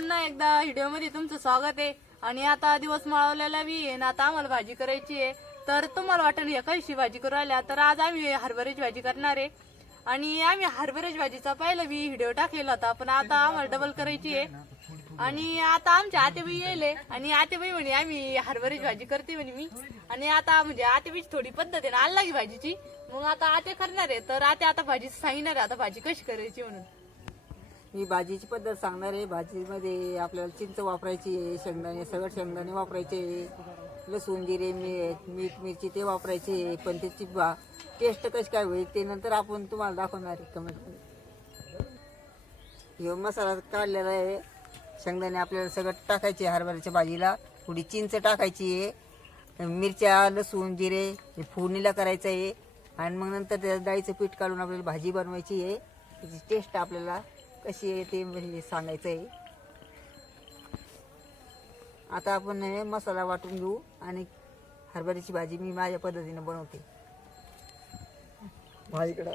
पुन्हा एकदा व्हिडिओमध्ये तुमचं स्वागत आहे. आणि आता दिवस माळवलेला बी आहे ना आता आम्हाला भाजी करायची आहे. तर तुम्हाला वाटेल हे कशी भाजी करू राहिल्या. तर आज आम्ही हरभऱ्याची भाजी करणार आहे. आणि आम्ही हरभऱ्याची भाजीचा पहिला बी व्हिडिओ टाकलेला होता. पण आता आम्हाला डबल करायची आहे. आणि आता आमच्या आतेबाई येले आणि आतेबाई म्हणे आम्ही हरभऱ्याची भाजी करते म्हणे मी. आणि आता म्हणजे आतेबाईची थोडी पद्धत आहे ना आल्लागी भाजीची. मग आता आते करणार आहे. तर आते आता भाजी सांगणार आहे आता भाजी कशी करायची म्हणून. मी भाजीची पद्धत सांगणार आहे. भाजीमध्ये आपल्याला चिंच वापरायची आहे शेंगदाणे सगळं शेंगदाणे वापरायचे आहे. लसूण जिरे मीठ मीठ मिरची ते वापरायचे आहे. पण त्याची बा टेस्ट कशी काय होईल ते नंतर आपण तुम्हाला दाखवणार आहे. कमेंट हे मसाला काढलेला आहे. शेंगदाणे आपल्याला सगळं टाकायचे हरभऱ्याच्या भाजीला. थोडी चिंच टाकायची आहे. मिरच्या लसूण जिरे हे फोडणीला करायचं आहे. आणि मग नंतर त्या डाळीचं पीठ काढून आपल्याला भाजी बनवायची आहे. त्याची टेस्ट आपल्याला कशी आहे ते म्हणजे सांगायचं आहे आता आपण हे मसाला वाटून घेऊ आणि हरभऱ्याची भाजी मी माझ्या पद्धतीने बनवते. भाजीकडं.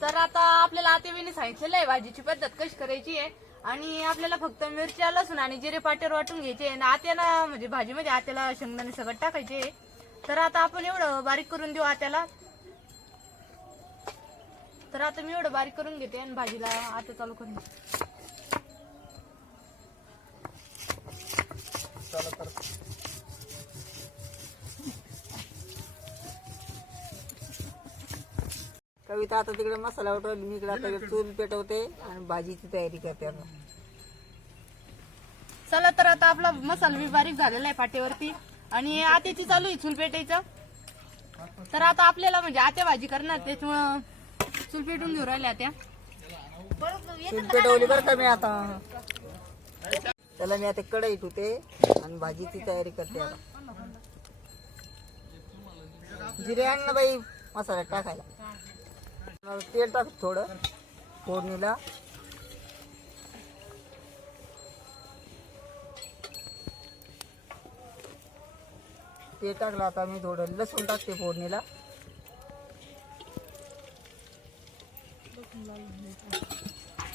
तर आता आपल्याला आतेबाईने सांगितलेलं आहे भाजीची पद्धत कशी करायची आहे. आणि आपल्याला फक्त मिरच्या लसूण आणि जिरे पाट्यावर वाटून घ्यायचे आणि आत्याला म्हणजे भाजीमध्ये आत्याला शेंगदाणे सगळं टाकायचे. आहे. तर आता आपण एवढं बारीक करून देऊ आत्याला. तर आता मी एवढं बारीक करून घेते आणि भाजीला आता चालू करून. कविता आता तिकडे मसाला वाटवली मी इकडे आता चूल पेटवते आणि भाजीची तयारी करते आता. चला तर आता आपला मसाला बी बारीक झालेला आहे पाट्यावरती आणि आत्याची चालू आहे चूल पेटायचं. तर आता आपल्याला म्हणजे आत्या भाजी करणार त्याच्यामुळं चूल पेटून घेऊ राहिल्या त्या. चूल पेटवली बरं का मी आता. त्याला मी आता कढई ठेवते आणि भाजीची तयारी करते आता. जिरे आण ना बाई मसाला टाकायला. तेल टाक थोडं फोडणीला. तेल टाकलं आता मी थोडं लसूण टाकते फोडणीला.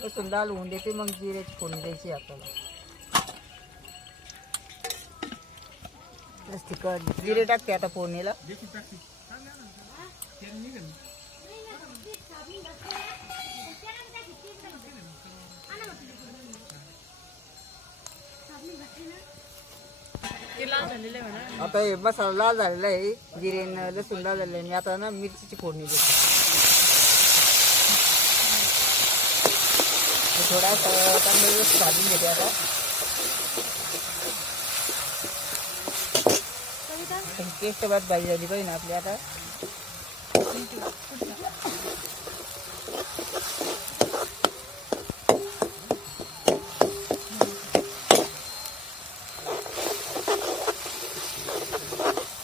लसूण लाल होऊन देते मग जिऱ्याची फोडणी द्यायची आपल्याला. तिखट. जिरे टाकते आता फोडणीला. आता हे मसाला लाल झालेला आहे जिरे लसूण लाल झालेला आहे. आणि आता ना मिरचीची फोडणी देते. हे थोडा चांगलं व्यवस्थित भाजून घेते आता टेस्ट बाद भाजी झाली पाहिजे ना आपली आता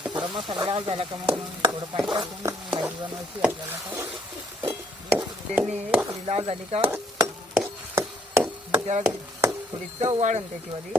थोडा मसाला लाल झाला का। मग थोडं पाणी टाकून भाजी बनवायची आपल्याला आता. त्यांनी थोडी लाल झाली का मग त्याला थोडी चव वाढन त्याच्यावाली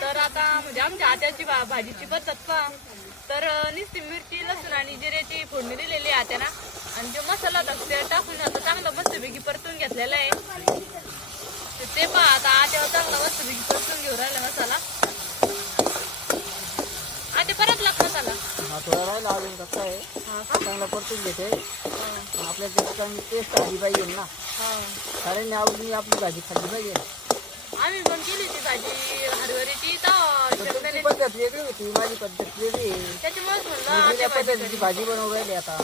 तर आता म्हणजे आमच्या आत्याची भाजीची पद्धत पहा. तर निस्ती मिरची लसूण आणि जिऱ्याची फोडणी दिलेली आहे आत्याना. आणि जो मसाला होता ते टाकून आता चांगला मस्तपैकी परतून घेतलेला आहे. ते पहा आता आत्यावर चांगला मस्तपैकी परतून घेऊ राहिला मसाला. आते परत लाग मसाला. हा थोडा राहिला अजून कसं आहे. हा? चांगला परतून घेते. आपल्या त्याची चांगली टेस्ट आली पाहिजे ना. हा. कारण आवडीने आपली भाजी खाल्ली पाहिजे. आम्ही पण केली ती भाजी हरभऱ्याची तर. पद्धत वेगळी होती माझी पद्धत वेगळी त्याच्यामुळेच म्हणलं भाजी पद्धतीची भाजी बनवू राहिली आता.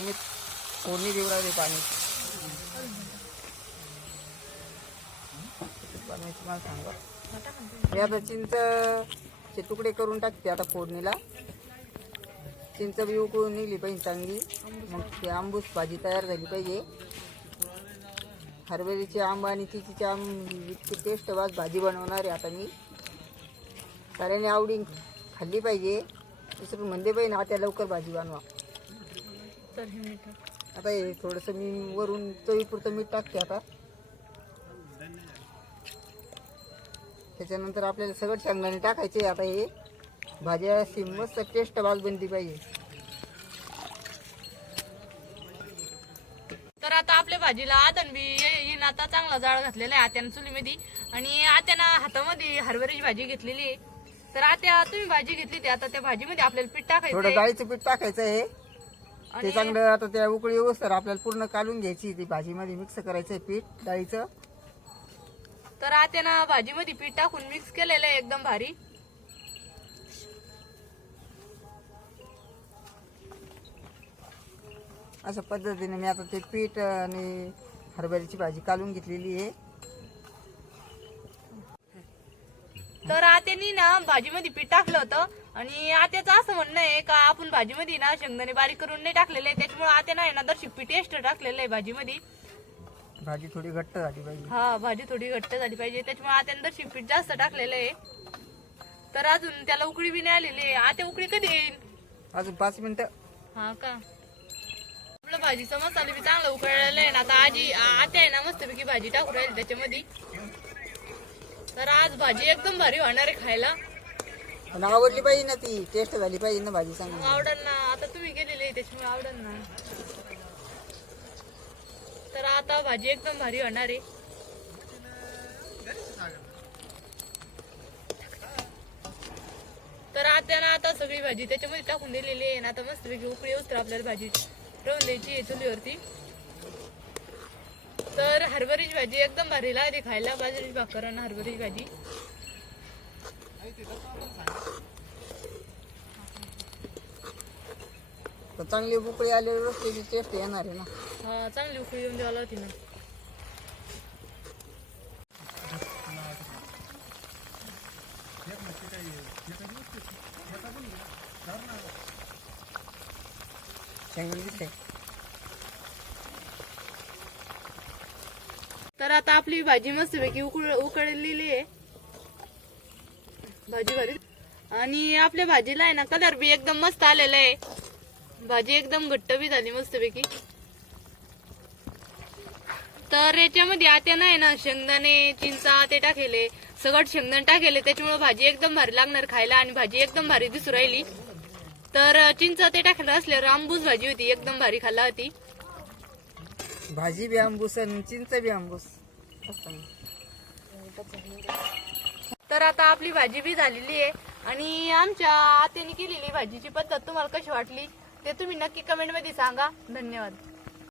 हा कोणी फोडणी देऊ राहिले पाणी सांगा. हे आता चिंचचे तुकडे करून टाकते आता फोडणीला. चिंच बी उकळून निघली पाहिजे चांगली. मग ती आंबूस भाजी तयार झाली पाहिजे. हरभऱ्याची आंब आणि तिची आंब इतकी टेस्ट वाज भाजी बनवणार आहे आता मी. साऱ्याने आवडी खाल्ली पाहिजे. दुसरं म्हणले पाहिजे ना आता लवकर भाजी बनवा. तर हे मीठ टाक. आता हे थोडंसं मी वरून चवीपुरतं मीठ टाकते आता. त्याच्यानंतर आपल्याला सगळं शेंगदाणे टाकायचे आता हे. भाज्या मस्त टेस्ट बाज बनली पाहिजे. तर आता आपल्या भाजीला आदन बी ये- येईन आता चांगला जाळ घातलेला आहे आत्यानं चुलीमध्ये. आणि आत्यानं हातामध्ये हरभऱ्याची भाजी घेतलेली आहे. तर आत्या तुम्ही भाजी घेतली ती आता त्या भाजीमध्ये आपल्याला पीठ टाकायचं थोडं. डाळीचं पीठ टाकायचं आहे. ते चांगलं आता त्या उकळी तर आपल्याला पूर्ण कालून घ्यायची ती भाजीमध्ये. मिक्स करायचं आहे पीठ डाळीचं. तर आत्यानं भाजीमध्ये पीठ टाकून मिक्स केलेलं आहे एकदम भारी. अशा पद्धतीने मी आता ते पीठ आणि हरभऱ्याची भाजी कालून घेतलेली आहे तर आत्यानी ना भाजीमध्ये पीठ टाकलं होतं. आणि आत्याचं असं म्हणणं आहे का आपण भाजीमध्ये ना शेंगदाणे बारीक करून नाही टाकलेले आहे त्याच्यामुळे आत्यानं आहे ना दर्शी पीठ एक्स्ट्रा टाकलेलं आहे भाजीमध्ये. भाजी थोडी घट्ट झाली पाहिजे. हा भाजी थोडी घट्ट झाली पाहिजे. त्याच्यामुळे आत्यानं दर्शी पीठ जास्त टाकलेलं आहे. तर अजून त्याला उकळी बी नाही आलेली आहे. आत्या उकळी कधी येईल अजून पाच मिनिटं. हा का? आपलं भाजीचा मसाला बी चांगला उकळलेला आहे ना. आता आजी आत्या आहे ना मस्तपैकी भाजी टाकून राहील त्याच्यामध्ये. तर आज भाजी एकदम भारी होणार आहे खायला. पण आवडली पाहिजे ना ती. टेस्ट झाली पाहिजे ना भाजी चांगली. आवडल ना आता तुम्ही गेलेले त्याच्यामुळे आवडल ना तर आता भाजी एकदम भारी होणार आहे. तर आता ना आता सगळी भाजी त्याच्यामध्ये टाकून दिलेली आहे. ना आता मस्तपैकी उकळी उतर आपल्याला भाजी ठेवून द्यायची चुलीवरती. तर हरभरीची भाजी एकदम भारी लागते खायला. बाजरीची भाकर आणि हरभरीची भाजी. तर चांगली उकळी आल्यावरच त्याची टेस्ट येणार आहे ना. हा चांगली उकळी येऊन द्यायला होती ना. शेंगदाणे दिसते. तर आता आपली भाजी मस्तपैकी उकळ उकळलेली आहे. भाजी भारी. आणि आपल्या भाजीला आहे ना कलर बी एकदम मस्त आलेला आहे. भाजी एकदम घट्ट बी झाली मस्तपैकी. तर याच्यामध्ये आता नाही ना शेंगदाणे चिंचा ते टाकेले. सगळं शेंगदाणे टाकेले त्याच्यामुळे भाजी एकदम भारी लागणार खायला आणि भाजी एकदम भारी दिसू राहिली. तर चिंचा ते टाकलं असल्यावर आंबूस भाजी होती एकदम भारी खाल्ला होती. भाजी बी आंबूस आणि चिंच बी आंबूस. तर आता आपली भाजी बी झालेली आहे आणि आमच्या आत्याने केलेली भाजीची पद्धत तुम्हाला कशी वाटली ते तुम्ही नक्की कमेंटमध्ये सांगा. धन्यवाद.